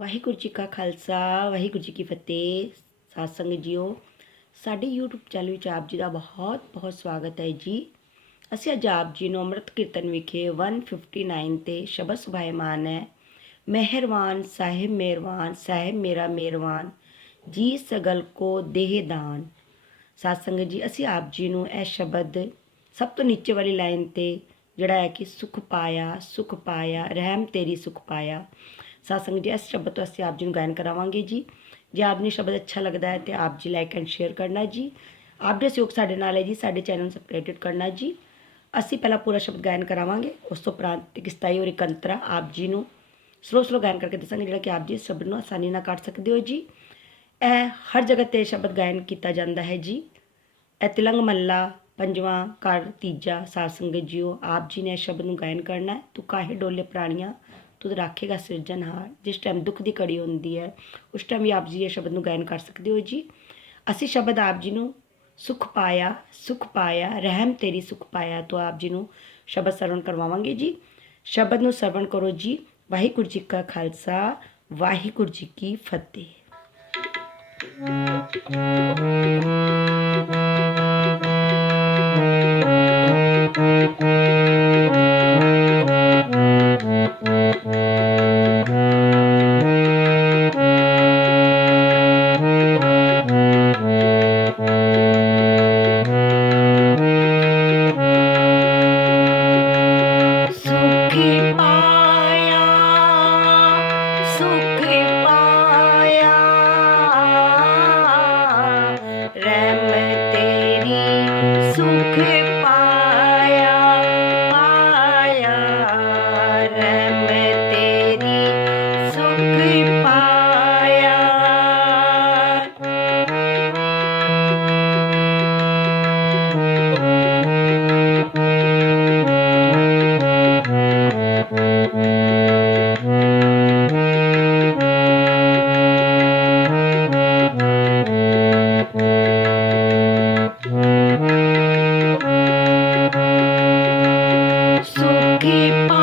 ਵਾਹਿਗੁਰੂ ਜੀ ਕਾ ਖਾਲਸਾ, ਵਾਹਿਗੁਰੂ ਜੀ ਕੀ ਫਤਿਹ ਸਾਧ ਸੰਗਤ ਜੀਓ। ਸਾਡੇ YouTube ਚੈਨਲ ਵਿੱਚ ਆਪ ਜੀ ਦਾ ਬਹੁਤ ਬਹੁਤ ਸਵਾਗਤ ਹੈ ਜੀ। ਅਸੀਂ ਅੱਜ ਆਪ ਜੀ ਨੂੰ ਅੰਮ੍ਰਿਤ ਕੀਰਤਨ ਵਿਖੇ 159 ਤੇ ਸ਼ਬਦ ਸੁਭਾਇਮਾਨ ਹੈ। ਮਿਹਰਬਾਨ, ਸਾਹਿਬ ਮਿਹਰਬਾਨ ਸਾਹਿਬ ਮੇਰਾ ਮਿਹਰਬਾਨ ਜੀ ਸਗਲ ਕੋ ਦੇਹ ਦਾਨ। ਸਾਧ ਸੰਗਤ ਜੀ, ਅਸੀਂ ਆਪ ਜੀ ਨੂੰ ਇਹ ਸ਼ਬਦ ਸਭ ਤੋਂ ਨੀਚੇ ਵਾਲੀ ਲਾਈਨ ਤੇ ਜਿਹੜਾ ਹੈ ਕਿ ਸੁਖ ਪਾਇਆ ਸੁਖ ਪਾਇਆ, ਰਹਿਮ ਤੇਰੀ ਸੁਖ ਪਾਇਆ। ਸਾਧ ਸੰਗਤ ਜੀ ਇਸ ਸ਼ਬਦ ਤੋਂ ਅਸੀਂ ਆਪ ਜੀ ਨੂੰ ਗਾਇਨ ਕਰਾਵਾਂਗੇ ਜੀ ਜੇ ਆਪ ਨੂੰ ਸ਼ਬਦ ਅੱਛਾ ਲੱਗਦਾ ਹੈ ਤੇ ਆਪ ਜੀ ਲਾਈਕ ਐਂਡ ਸ਼ੇਅਰ ਕਰਨਾ ਜੀ ਆਪ ਦੇ ਸਹਿਯੋਗ ਸਾਡੇ ਨਾਲ ਹੈ ਜੀ ਸਾਡੇ ਚੈਨਲ ਨੂੰ ਸਬਸਕ੍ਰਾਈਬ ਕਰਨਾ ਜੀ ਅਸੀਂ ਪਹਿਲਾਂ ਪੂਰਾ ਸ਼ਬਦ ਗਾਇਨ ਕਰਾਵਾਂਗੇ ਉਸ ਤੋਂ ਉਪਰੰਤ ਇੱਕ ਸਤਾਈ ਔਰ ਇੱਕ ਆਪ ਜੀ ਨੂੰ ਸਲੋ ਸਲੋ ਗਾਇਨ ਕਰਕੇ ਦੱਸਾਂਗੇ ਜਿਹੜਾ ਕਿ ਆਪ ਜੀ ਸ਼ਬਦ ਨੂੰ ਆਸਾਨੀ ਨਾਲ ਕੱਢ ਸਕਦੇ ਹੋ ਜੀ ਇਹ ਹਰ ਜਗ੍ਹਾ ਤੇ ਸ਼ਬਦ ਗਾਇਨ ਕੀਤਾ ਜਾਂਦਾ ਹੈ ਜੀ ਇਹ ਤਿਲੰਗ ਮੱਲਾ ਪੰਜਵਾਂ ਘਰ ਤੀਜਾ ਸਾਧ ਸੰਗਤ ਜੀਓ ਆਪ ਜੀ ਨੇ ਇਸ ਸ਼ਬਦ ਨੂੰ ਗਾਇਨ ਕਰਨਾ ਹੈ ਤੂੰ ਕਾਹੇ ਡੋਲੇ ਪ੍ਰਾਣੀਆਂ ਤੂੰ ਰੱਖੇਗਾ ਸਿਰਜਣਹਾਰ ਜਿਸ ਟਾਈਮ ਦੁੱਖ ਦੀ ਘੜੀ ਹੁੰਦੀ ਹੈ, ਉਸ ਟਾਈਮ ਵੀ ਆਪ ਜੀ ਇਹ ਸ਼ਬਦ ਨੂੰ ਗਾਇਨ ਕਰ ਸਕਦੇ ਹੋ ਜੀ। ਅਸੀਂ ਸ਼ਬਦ ਆਪ ਜੀ ਨੂੰ ਸੁਖ ਪਾਇਆ ਸੁਖ ਪਾਇਆ, ਰਹਿਮ ਤੇਰੀ ਸੁਖ ਪਾਇਆ, ਤੋਂ ਆਪ ਜੀ ਨੂੰ ਸ਼ਬਦ ਸਰਵਣ ਕਰਵਾਵਾਂਗੇ ਜੀ। ਸ਼ਬਦ ਨੂੰ ਸਰਵਣ ਕਰੋ ਜੀ। ਵਾਹਿਗੁਰੂ ਜੀ ਕਾ ਖਾਲਸਾ, ਵਾਹਿਗੁਰੂ ਜੀ ਕੀ ਫਤਿਹ। ਸੁਖੀ keep on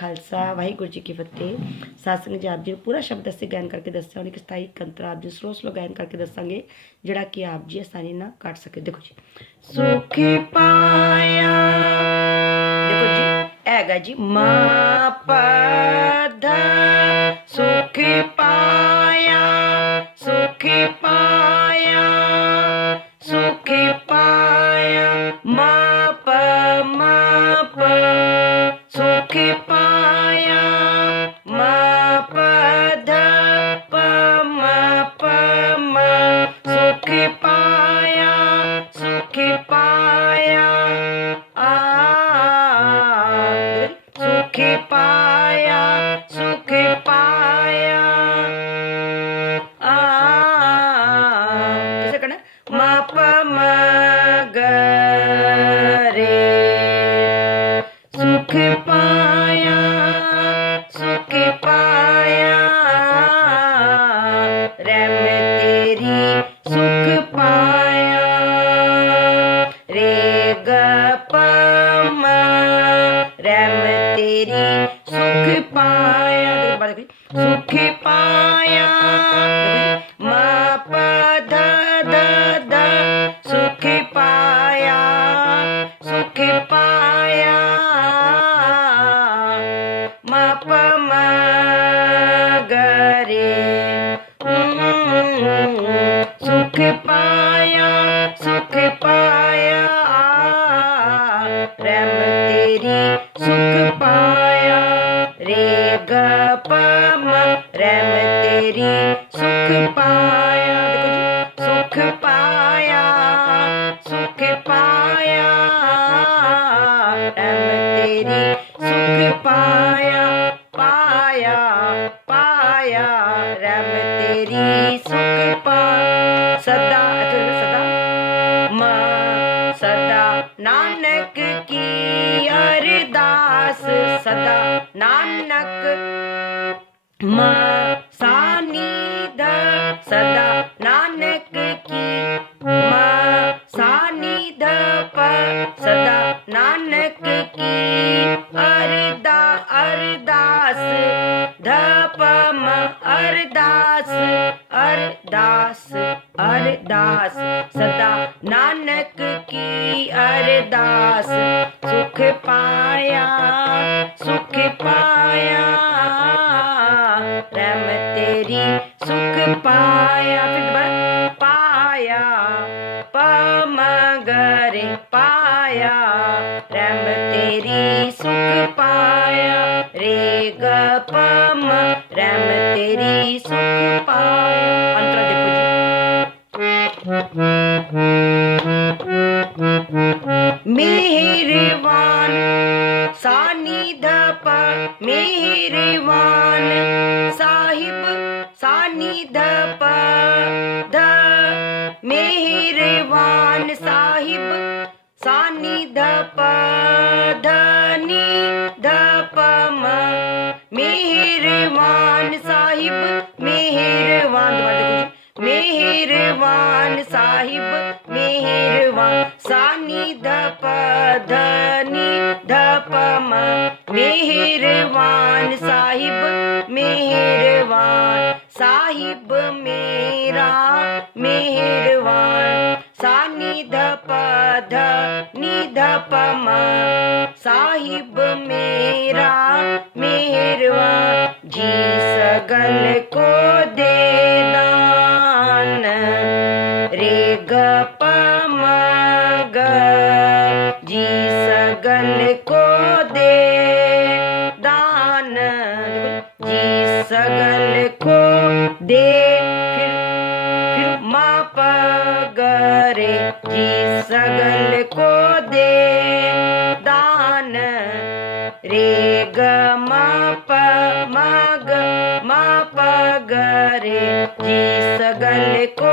ਖਾਲਸਾ, ਵਾਹਿਗੁਰੂ ਜੀ ਕੀ ਫਤਿਹ। ਸਾਸੰਗ ਜੀ, ਆਪ ਜੀ ਨੂੰ ਪੂਰਾ ਸ਼ਬਦ ਅਸੀਂ ਗਾਇਨ ਕਰਕੇ ਦੱਸਿਆ, ਉਹਨੇ ਕਿਸ ਤਾਈ ਕੰਤਰ ਆਪ ਜੀ ਸਲੋਸ ਲੋ ਗਾਇਨ ਕਰਕੇ ਦੱਸਾਂਗੇ, ਜਿਹੜਾ ਕਿ ਆਪ ਜੀ ਆਸਾਨੀ ਨਾਲ ਕੱਟ ਸਕੇ। ਦੇਖੋ ਜੀ। ਸੁਖ ਪਾਇਆ। ਦੇਖੋ ਜੀ ਹੈਗਾ ਜੀ ਮਾ ਪਧ ਸੁਖ ਨਾਨਕ ਕੀ ਅਰਦਾਸ ਸਦਾ? ਨਾਨਕ ਮਾ ਸਾਨੀ ਦਾ ਸਦਾ। ਨਾਨਕ ਕੀ ਮਾ ਸਾਨੀ ਦਾ ਪ ਸਦਾ? ਨਾਨਕ ਕੀ ਅਰਦਾ ਅਰਦਾਸ? ਧਪ ਮ ਅਰਦਾਸ ਅਰਦਾਸ ਅਰਦਾਸ। ਅਰਦਾਸ ਸੁਖ ਪਾਇਆ ਸੁਖ ਪਾਇਆ। ਰਹਿਮਤ ਤੇਰੀ ਸੁਖ ਪਾਇਆ, ਫਿਰ ਦੁਬਾਰਾ ਪਾਇਆ, ਪਮਗਰੇ ਪਾਇਆ। ਰਹਿਮਤ ਤੇਰੀ ਸੁਖ ਪਾਇਆ ਰੇ ਗ ਪਮ ਰਹਿਮਤ ਤੇਰੀ ਸੁਖ ਪਾਇਆ। मेहि सानिधप ध मेरव साहिब सनि ध पेहि साहि सनि धनि म। पेहि साहिब मेहि मेहिर साहिब ਸਾਨੀ ਦਪ ਧਨੀ ਦਪ ਮ ਮਿਹਰਬਾਨ ਸਾਹਿਬ ਮਿਹਰਬਾਨ ਸਾਹਿਬ ਮੇਰਾ ਮਿਹਰਬਾਨ ਸਾਨੀ ਦਪ ਧ ਨੀ ਦਪ ਮ ਸਾਹਿਬ ਮੇਰਾ ਪ ਗਰੇ ਜੀ ਸਗਲ ਕੋ